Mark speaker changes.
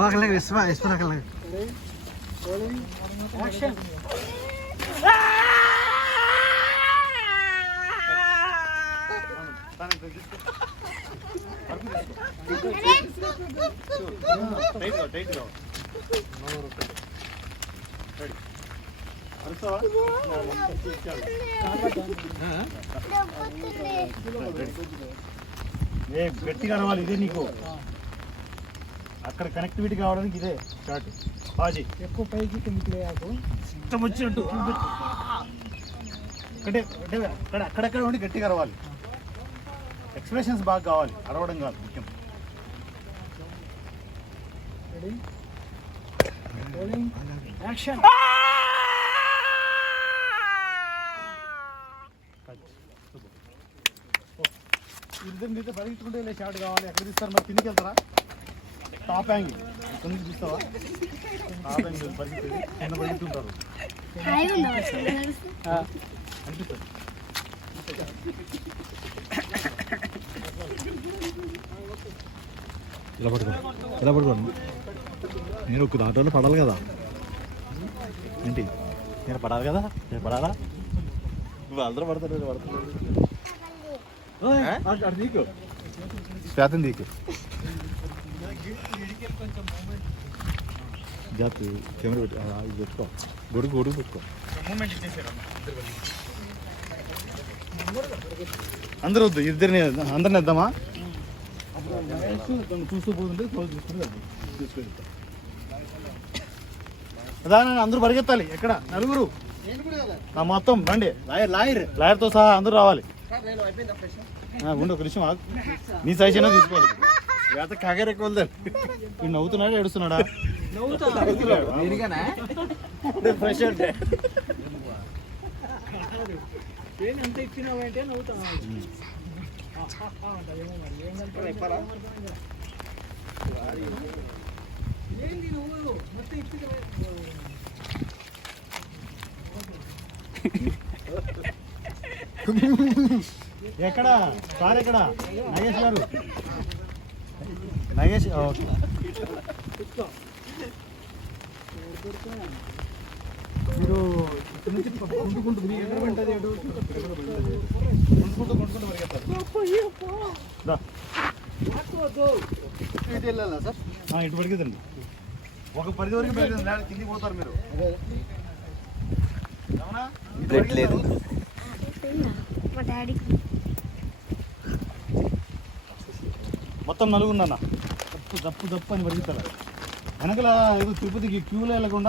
Speaker 1: ఒకళ్ళకి ఇస్మా ఇస్మా ఒకళ్ళకి
Speaker 2: ఏ గట్టిగా రావాలి ఇదే నీకు అక్కడ కనెక్టివిటీ కావడానికి ఇదే స్టార్ట్ బాజీ.
Speaker 1: ఎక్కువ పైకి కిందికి లేకు
Speaker 2: ఇష్టం వచ్చినట్టు ఒకటే ఒకటే అక్కడ అక్కడక్కడ ఉండి గట్టిగా అరవాలి. ఎక్స్ప్రెషన్స్ బాగా కావాలి. అరవడం కాదు ముఖ్యం.
Speaker 1: యాక్షన్
Speaker 2: ఇద్దరు నీతో పరిగెత్తుకుంటే షాట్ కావాలి. ఎక్కడ తీస్తారు మరి తినికి వెళ్తారా? టాప్ యాంగిల్ ఇక్కడ నుంచి చూస్తావా టాప్ యాంగిల్ పరిగెత్తి కింద పరిగెత్తుంటారు అనిపిస్తుంది.
Speaker 1: ఇలా పడుకో ఇలా పడుకోండి నేను ఒక దాంట్లో పడాలి కదా. ఏంటి?
Speaker 2: నేను పడాలి కదా? నేను పడాలా? నువ్వు అందరూ పడతారు పడతారు
Speaker 1: నీకు.
Speaker 2: శాతం దీకు
Speaker 1: జాతి కెమెరా పెట్టి ఆ, ఇది పెట్టుకో. గొడుగు గొడుగు పెట్టుకో.
Speaker 2: అందరూ వద్దు ఇద్దరిని అందరిని వేద్దామా? చూస్తూ పోతుంటే తీసుకెళ్తా అందరూ పరిగెత్తాలి ఎక్కడ? నలుగురు? మొత్తం రండి. లాయర్ లాయర్ లాయర్తో సహా అందరూ రావాలి. ఉండు ఒక విషయం నీ సజెషన్ తీసుకోవాలి లేకపోతే కాగర్ ఎక్కువ వెళ్తారు వీడు నవ్వుతున్నాడా. ఏడుస్తున్నాడా ఫ్రెష్ అంటే.
Speaker 1: ఎంత ఇచ్చినావు అంటే నవ్వుతున్నావు. ఏంది నువ్వు మొత్తం ఇచ్చిన
Speaker 2: ఎక్కడ? సార్ ఎక్కడ నగేష్ గారు. నగేష్ ఓకే మీరు మీ ఎటు? పరిగెత్తారు దా. ఆ, ఇటు పరిగెత్తండి ఒక పరిధి వరకు పరిగెత్తండి కిందికి పోతారు మీరు.
Speaker 3: మా డాడీ
Speaker 2: మొత్తం నలుగురు అన్న దప్పు దప్పు అని పరిగెత్తారు వెనకల ఏదో తిరుపతికి క్యూలో వెళ్ళకుండా